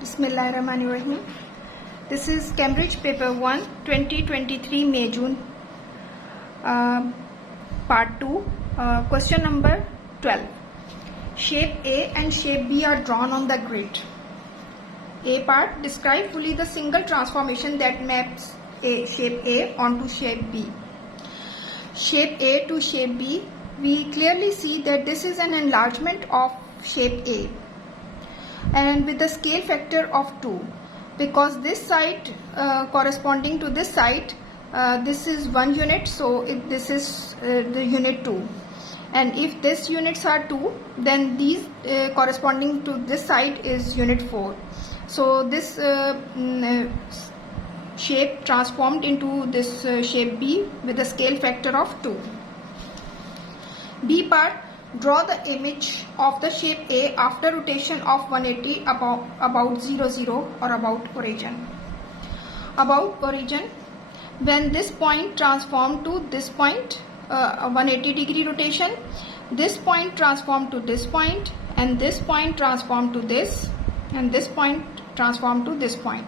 Bismillahirrahmanirrahim. This is Cambridge Paper 1, 2023 May-June, Part 2, question number 12. Shape A and shape B are drawn on the grid. A part, describe fully the single transformation that maps shape A onto shape B. Shape A to shape B, we clearly see that this is an enlargement of shape A, and with a scale factor of 2, because this side corresponding to this side, this is 1 unit, so this is the unit 2, and if this units are 2, then these corresponding to this side is unit 4. So this shape transformed into this shape B with a scale factor of 2. B part, draw the image of the shape A after rotation of 180 about 00 or about origin. About origin, when this point transformed to this point, 180 degree rotation, this point transformed to this point, and this point transformed to this, and this point transformed to this point.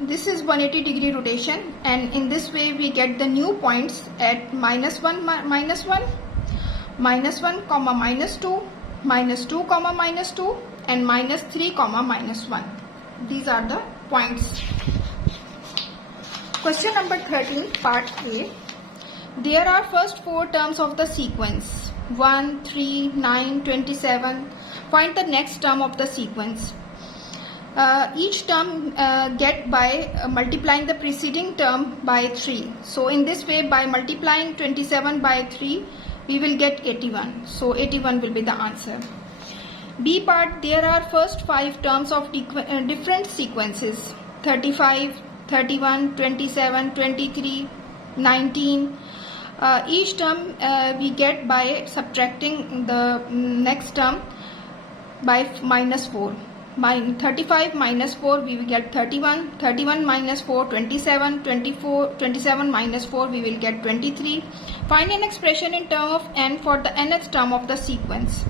This is 180 degree rotation, and in this way we get the new points at -1, -1, -1, -2, -2, -2, and -3, -1. These are the points. Question number 13, part A. There are first 4 terms of the sequence 1, 3, 9, 27. Find the next term of the sequence. Each term get by multiplying the preceding term by 3. So in this way, by multiplying 27 by 3, we will get 81. So 81 will be the answer. B part, there are first 5 terms of different sequences 35, 31, 27, 23, 19. Each term we get by subtracting the next term by -4. 35 minus 4, we will get 31. 31 minus 4, 27. 27 minus 4, we will get 23. Find an expression in term of n for the nth term of the sequence.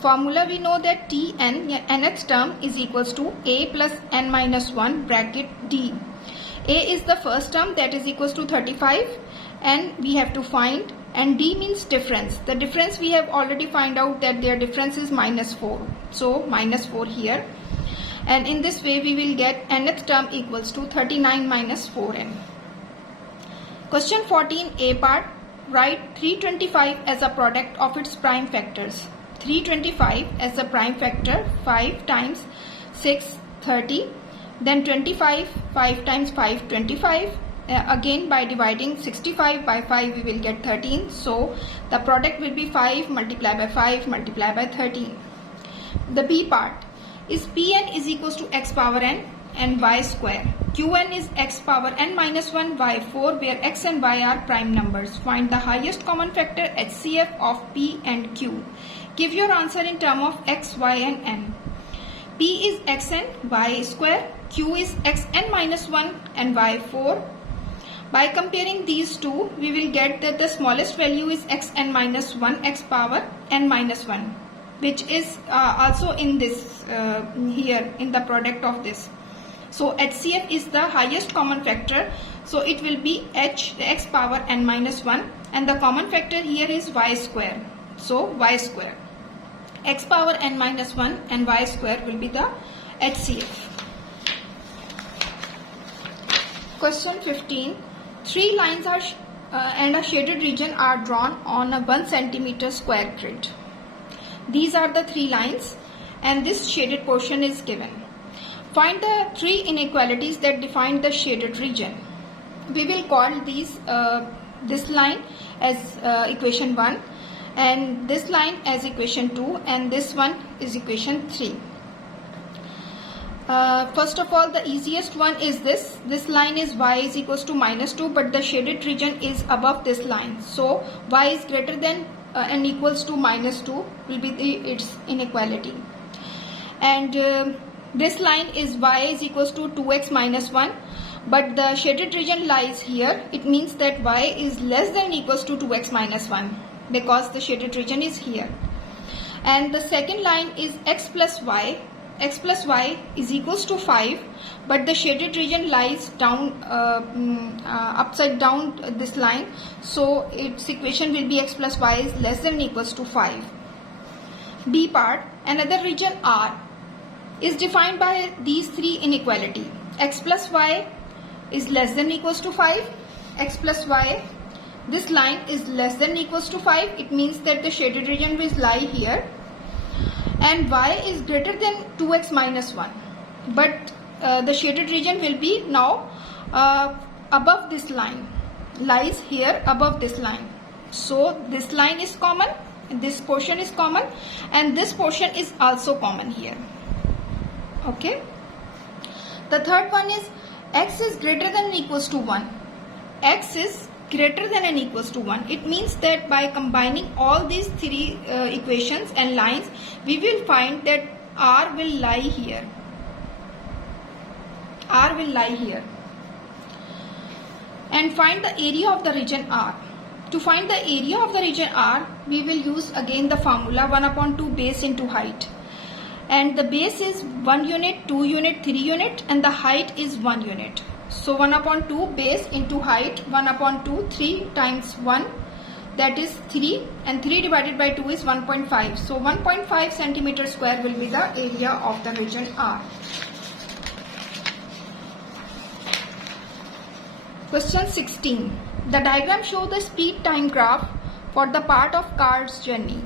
Formula, we know that Tn, nth term, is equals to a plus n minus 1 bracket d. A is the first term, that is equals to 35, and we have to find, and d means difference. The difference we have already find out that their difference is -4. So -4 here. And in this way we will get nth term equals to 39 minus 4n. Question 14, A part, write 325 as a product of its prime factors. 325 as a prime factor, 5 times 6, 30. Then 25, 5 times 5, 25. Again by dividing 65 by 5 we will get 13. So the product will be 5 multiplied by 5 multiplied by 13. The B part is Pn is equals to x power n and y square. Qn is x power n minus 1 y 4, where x and y are prime numbers. Find the highest common factor HCF of P and Q. Give your answer in term of x, y and n. P is xn, y square. Q is xn minus 1 and y 4. By comparing these two, we will get that the smallest value is xn minus 1 x power n minus 1, which is also in this here in the product of this. So HCF is the highest common factor, so it will be x power n minus 1, and the common factor here is y square. So y square, x power n minus 1 and y square will be the HCF. Question 15. 3 lines are and a shaded region are drawn on a 1 centimeter square grid. These are the 3 lines, and this shaded portion is given. Find the 3 inequalities that define the shaded region. We will call these this line as equation 1, and this line as equation 2, and this one is equation 3. First of all, the easiest one is this. This line is y is equals to -2, but the shaded region is above this line. So y is greater than and equals to -2 will be its inequality. And this line is y is equals to 2x minus 1, but the shaded region lies here. It means that y is less than equals to 2x minus 1 because the shaded region is here. And the second line is x plus y, x plus y is equals to 5, but the shaded region lies down upside down this line, so its equation will be x plus y is less than or equals to 5. B part, another region R is defined by these three inequality. X plus y is less than or equals to 5, x plus y, this line is less than or equals to 5, it means that the shaded region will lie here, and y is greater than 2x minus 1, but the shaded region will be now above this line, lies here above this line. So this line is common, this portion is common, and this portion is also common here. Okay. The third one is x is greater than or equals to 1. X is greater than or equals to 1. It means that by combining all these three equations and lines, we will find that R will lie here. R will lie here. And find the area of the region R. To find the area of the region R, we will use again the formula 1/2 base into height. And the base is 1 unit, 2 unit, 3 unit, and the height is 1 unit. So 1/2 base into height, 1/2, 3 times 1, that is 3, and 3 divided by 2 is 1.5. So 1.5 centimeter square will be the area of the region R. Question 16. The diagram shows the speed time graph for the part of car's journey.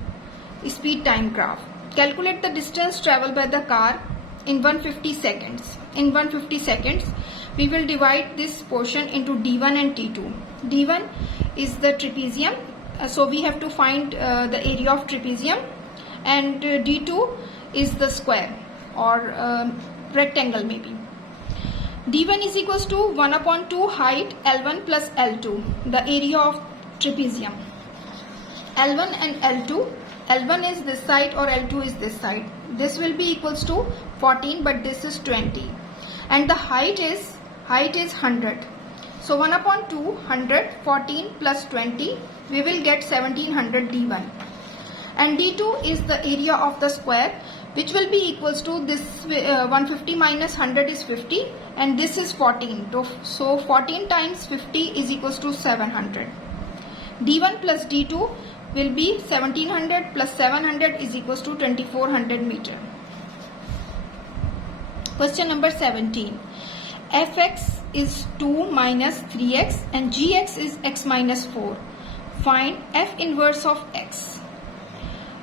Speed time graph. Calculate the distance traveled by the car in 150 seconds. In 150 seconds, we will divide this portion into D1 and T2. D1 is the trapezium, so we have to find the area of trapezium, and D2 is the square or rectangle maybe. D1 is equals to 1/2 height L1 plus L2, the area of trapezium. L1 and L2, L1 is this side or L2 is this side. This will be equals to 14, but this is 20. And the height is 100. So 1/2, 100, 14 plus 20, we will get 1700 D1. And D2 is the area of the square, which will be equals to this 150 minus 100 is 50, and this is 14. So 14 times 50 is equals to 700. D1 plus D2 will be 1700 plus 700 is equals to 2400 meter. Question number 17. Fx is 2 minus 3x and gx is x minus 4. Find f inverse of x.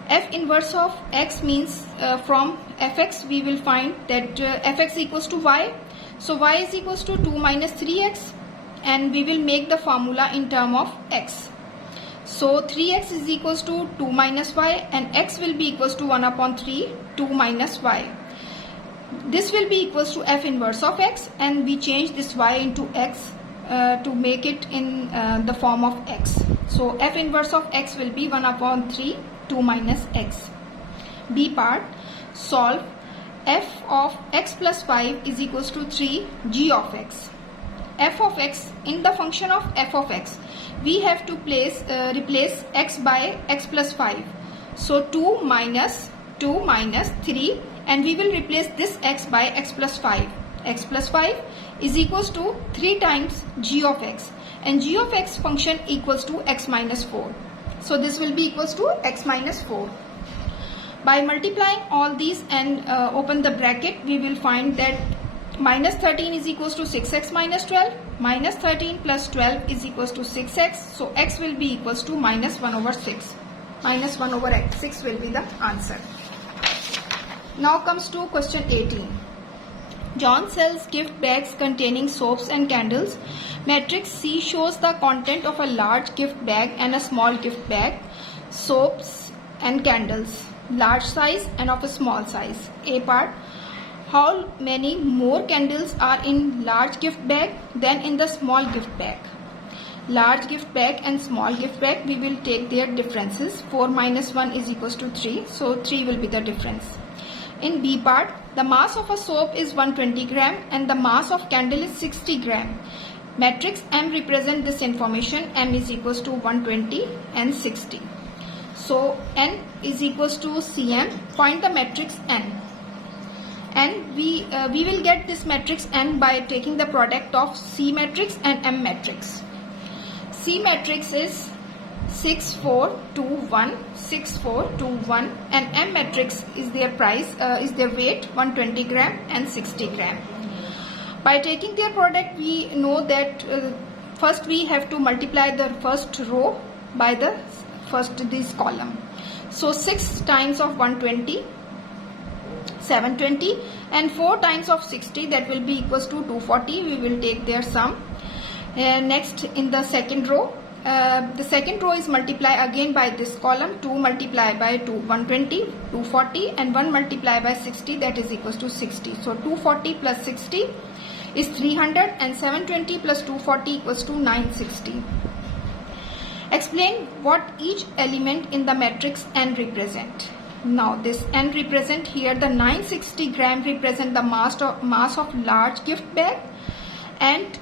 F inverse of x means from fx we will find that fx equals to y. So y is equals to 2 minus 3x, and we will make the formula in term of x. So 3x is equals to 2 minus y, and x will be equals to 1/3, 2 minus y. This will be equals to f inverse of x, and we change this y into x to make it in the form of x. So f inverse of x will be 1/3, 2 minus x. B part, solve f of x plus 5 is equals to 3 g of x. F of x, in the function of f of x, we have to replace x by x plus 5. So 2 minus 3, and we will replace this x by x plus 5. X plus 5 is equals to 3 times g of x, and g of x function equals to x minus 4. So this will be equals to x minus 4. By multiplying all these and open the bracket, we will find that minus 13 is equals to 6x minus 12. Minus 13 plus 12 is equals to 6x. So x will be equals to minus 1 over 6. Minus 1 over x. 6 will be the answer. Now comes to question 18. John sells gift bags containing soaps and candles. Matrix C shows the content of a large gift bag and a small gift bag, soaps and candles, large size and of a small size. A part, how many more candles are in large gift bag than in the small gift bag? Large gift bag and small gift bag, we will take their differences. 4 minus 1 is equals to 3. So 3 will be the difference. In B part, the mass of a soap is 120 gram and the mass of candle is 60 gram. Matrix M represent this information. M is equals to 120 and 60. So N is equals to Cm. Find the matrix N. and we will get this matrix n by taking the product of C matrix and M matrix. C matrix is 6 4 2 1 6 4 2 1, and M matrix is their weight 120 gram and 60 gram. By taking their product, we know that first we have to multiply the first row by the this column. So 6 times of 120, 720, and 4 times of 60, that will be equals to 240. We will take their sum. Next, in the second row, the second row is multiply again by this column. 2 multiply by 120, 240, and 1 multiply by 60, that is equals to 60. So 240 plus 60 is 300, and 720 plus 240 equals to 960. Explain what each element in the matrix n represent. Now this n represent, here the 960 gram represent the mass of large gift bag, and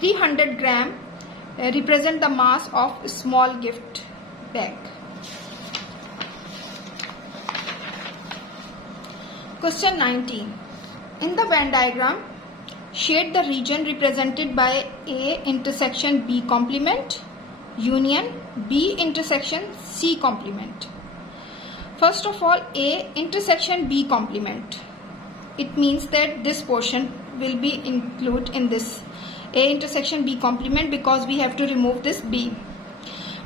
300 gram represent the mass of small gift bag. Question 19. In the Venn diagram, shade the region represented by A intersection B complement, union B intersection C complement. First of all, A intersection B complement. It means that this portion will be included in this A intersection B complement, because we have to remove this B.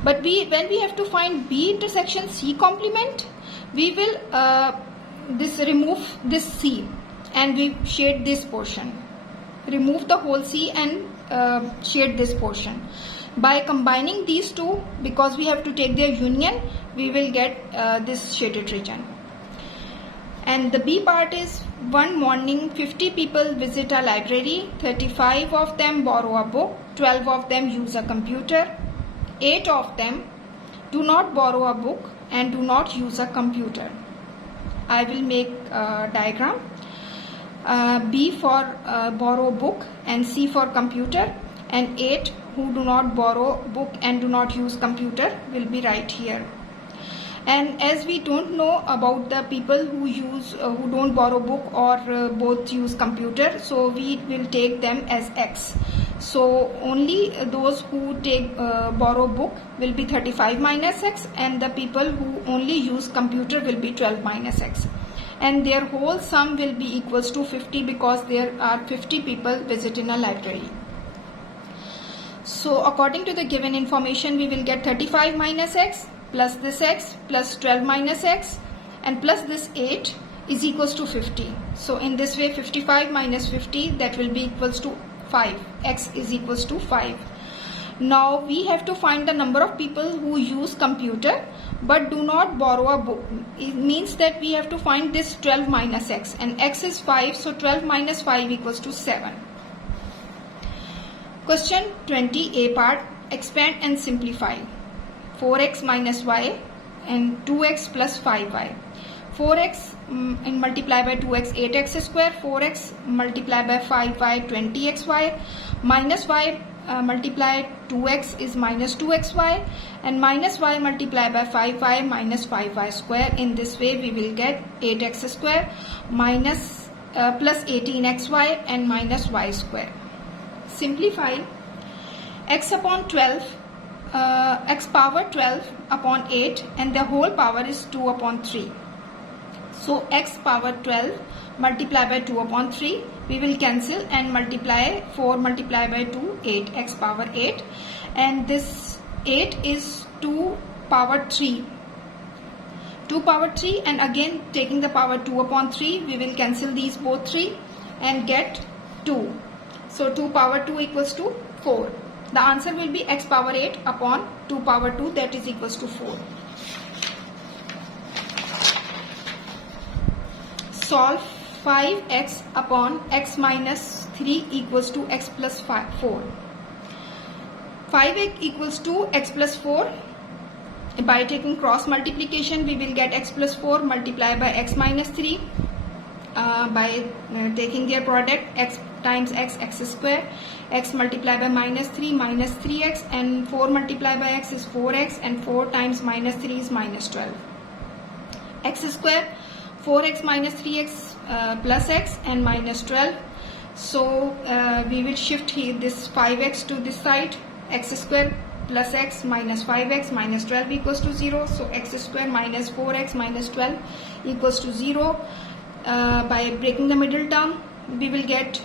But when we have to find B intersection C complement, we will remove this C, and we shade this portion. Remove the whole C and shade this portion. By combining these two, because we have to take their union, we will get this shaded region. And the B part is, one morning 50 people visit a library, 35 of them borrow a book, 12 of them use a computer, 8 of them do not borrow a book and do not use a computer. I will make a diagram. B for borrow book and C for computer, and 8 who do not borrow book and do not use computer will be right here. And as we don't know about the people who don't borrow book or both use computer, so we will take them as X. So only those who take borrow book will be 35 minus X, and the people who only use computer will be 12 minus X. And their whole sum will be equals to 50, because there are 50 people visit in a library. So according to the given information, we will get 35 minus X plus this X plus 12 minus X and plus this 8 is equals to 50. So in this way, 55 minus 50, that will be equals to 5. X is equals to 5. Now we have to find the number of people who use computer but do not borrow a book. It means that we have to find this 12 minus X, and X is 5, so 12 minus 5 equals to 7. Question 20, A part, expand and simplify. 4x minus y and 2x plus 5y. 4x and multiply by 2x, 8x square. 4x multiply by 5y, 20xy. Minus y multiply 2x is minus 2xy, and minus y multiply by 5y minus 5y square. In this way we will get 8x square minus plus 18xy and minus y square. Simplify. X upon 12, x power 12 upon 8, and the whole power is 2 upon 3. So x power 12 multiply by 2 upon 3, we will cancel and multiply 4 multiply by 2, 8, x power 8, and this 8 is 2 power 3. 2 power 3, and again taking the power 2 upon 3, we will cancel these both 3 and get 2. So 2 power 2 equals to 4. The answer will be x power 8 upon 2 power 2, that is equals to 4. Solve 5x upon x minus 3 equals to x plus 4. 5x equals to x plus 4. By taking cross multiplication, we will get x plus 4 multiplied by x minus 3. By taking their product, x times x, x square, x multiplied by minus 3, minus 3x, and 4 multiplied by x is 4x, and 4 times minus 3 is minus 12. X square, 4x minus 3x plus x and minus 12. So we will shift here this 5x to this side. X square plus x minus 5x minus 12 equals to 0. So x square minus 4x minus 12 equals to 0. By breaking the middle term, we will get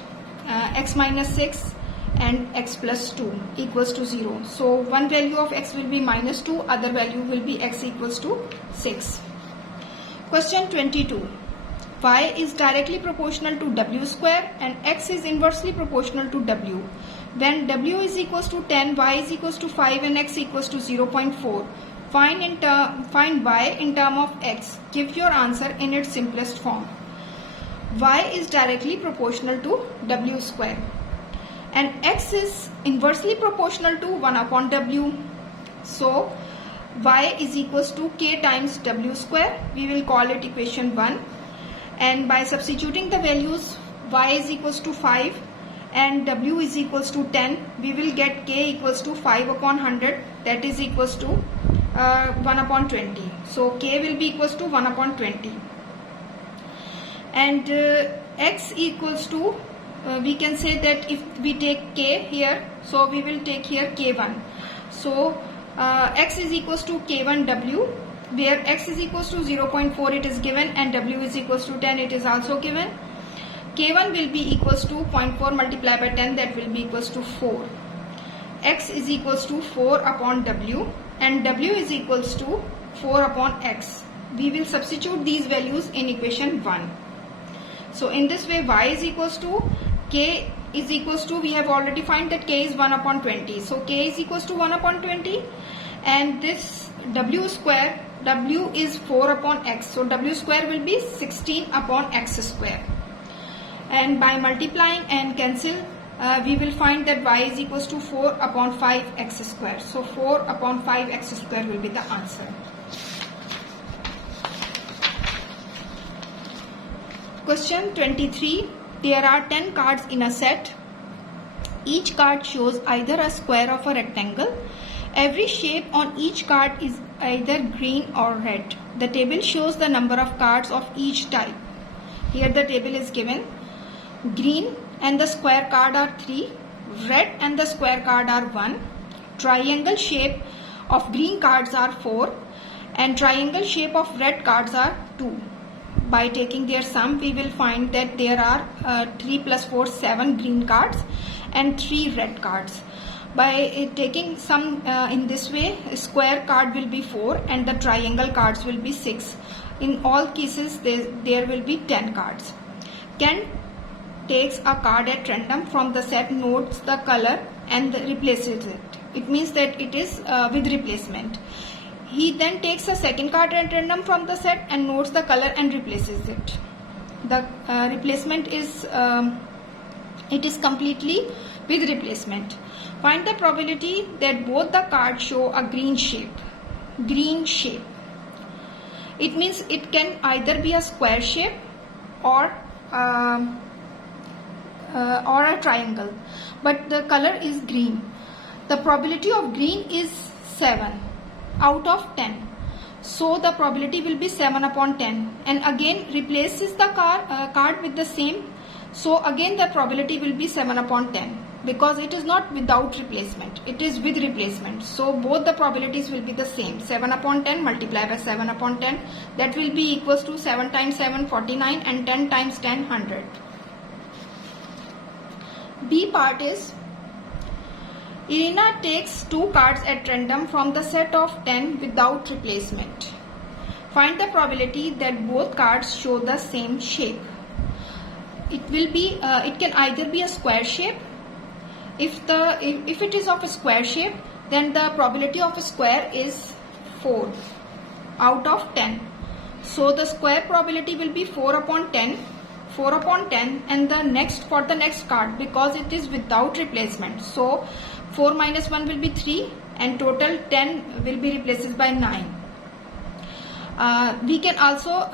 x minus 6 and x plus 2 equals to 0. So one value of x will be minus 2, other value will be x equals to 6. Question 22. Y is directly proportional to w square and x is inversely proportional to w. When w is equals to 10, y is equals to 5 and x equals to 0.4. Find y in term of x. Give your answer in its simplest form. Y is directly proportional to w square and x is inversely proportional to 1 upon w. So y is equals to k times w square. We will call it equation 1. And by substituting the values, y is equals to 5 and w is equals to 10, we will get k equals to 5 upon 100, that is equals to 1 upon 20. So k will be equals to 1 upon 20. And x equals to, we can say that if we take k here, so we will take here k1. So x is equals to k1w, where x is equals to 0.4 it is given and w is equals to 10 it is also given. K1 will be equals to 0.4 multiplied by 10, that will be equals to 4. X is equals to 4 upon w and w is equals to 4 upon x. We will substitute these values in equation 1. So in this way y is equals to k is equals to, we have already found that k is 1 upon 20. So k is equals to 1 upon 20 and this w square, w is 4 upon x. So w square will be 16 upon x square. And by multiplying and cancel, we will find that y is equals to 4 upon 5x square. So 4 upon 5x square will be the answer. Question 23. There are 10 cards in a set. Each card shows either a square or a rectangle. Every shape on each card is either green or red. The table shows the number of cards of each type. Here the table is given. Green and the square card are 3. Red and the square card are 1. Triangle shape of green cards are 4. And triangle shape of red cards are 2. By taking their sum, we will find that there are 3 plus 4, 7 green cards and 3 red cards. By taking sum in this way, square card will be 4 and the triangle cards will be 6. In all cases, there will be 10 cards. Ken takes a card at random from the set, notes the color and replaces it. It means that it is with replacement. He then takes a second card at random from the set and notes the color and replaces it. The replacement is, it is completely with replacement. Find the probability that both the cards show a green shape. Green shape. It means it can either be a square shape or a triangle, but the color is green. The probability of green is 7 out of 10. So the probability will be 7 upon 10 and again replaces the card with the same. So again the probability will be 7 upon 10 because it is not without replacement, it is with replacement. So both the probabilities will be the same. 7 upon 10 multiplied by 7 upon 10, that will be equals to 7 times 7, 49 and 10 times 10, 100. B part is, Irina takes 2 cards at random from the set of 10 without replacement. Find the probability that both cards show the same shape. It will be, it can either be a square shape. If it is of a square shape, then the probability of a square is 4 out of 10. So the square probability will be 4 upon 10. 4 upon 10 and the next for the next card because it is without replacement. So 4 minus 1 will be 3 and total 10 will be replaced by 9. We can also,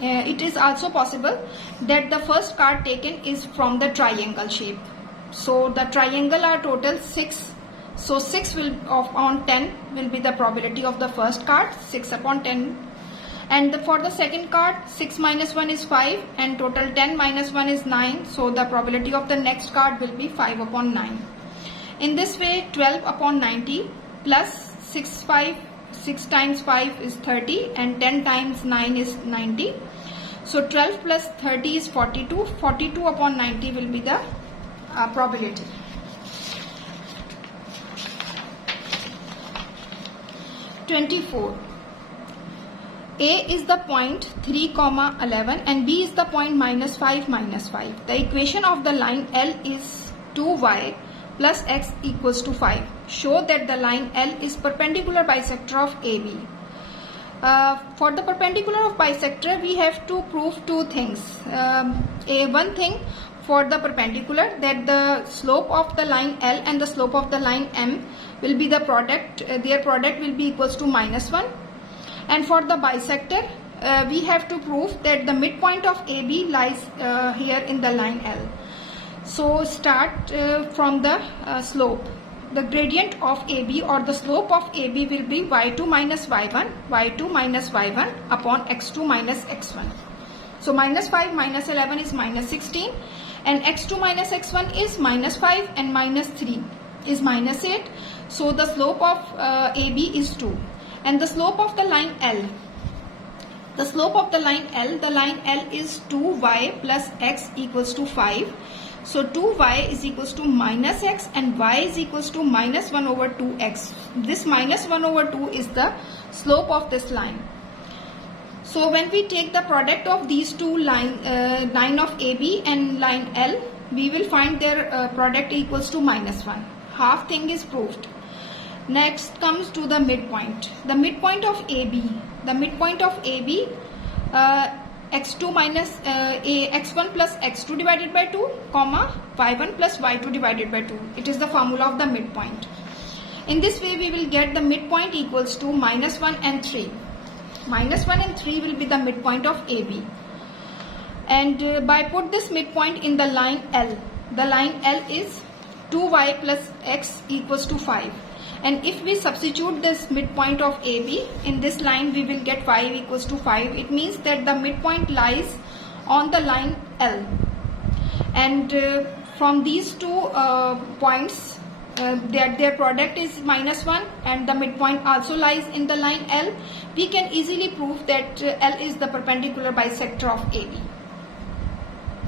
it is also possible that the first card taken is from the triangle shape. So the triangle are total 6. So 6 will on 10 will be the probability of the first card, 6 upon 10. And for the second card, 6 minus 1 is 5 and total 10 minus 1 is 9. So the probability of the next card will be 5 upon 9. In this way, 12 upon 90 plus 6 times 5 is 30 and 10 times 9 is 90. So 12 plus 30 is 42. 42 upon 90 will be the probability. (24) A is the point 3, 11 and B is the point -5, -5. The equation of the line L is 2y plus x equals to 5. Show that the line L is perpendicular bisector of AB. For the perpendicular of bisector, we have to prove two things. One thing for the perpendicular, that the slope of the line L and the slope of the line M will be the product. Their product will be equals to -1. And for the bisector, we have to prove that the midpoint of AB lies here in the line L. So start from the slope. The gradient of AB or the slope of AB will be y2 minus y1 upon x2 minus x1. So -5 minus 11 is -16 and x2 minus x1 is -5 and -3 is -8. So the slope of AB is 2. And the slope of the line L. The slope of the line L is 2y plus x equals to 5. So 2y is equals to minus x and y is equals to -1 over 2x. This -1 over 2 is the slope of this line. So when we take the product of these two line of AB and line L, we will find their product equals to -1. Half thing is proved. Next comes to the midpoint. The midpoint of AB. The midpoint of AB, x2 minus x1 plus x2 divided by 2, y1 plus y2 divided by 2. It is the formula of the midpoint. In this way, we will get the midpoint equals to -1 and 3. -1 and 3 will be the midpoint of AB. And by put this midpoint in the line L. The line L is 2y plus x equals to 5. And if we substitute this midpoint of AB in this line, we will get 5 equals to 5. It means that the midpoint lies on the line L. And from these two points, their product is -1 and the midpoint also lies in the line L. We can easily prove that L is the perpendicular bisector of AB.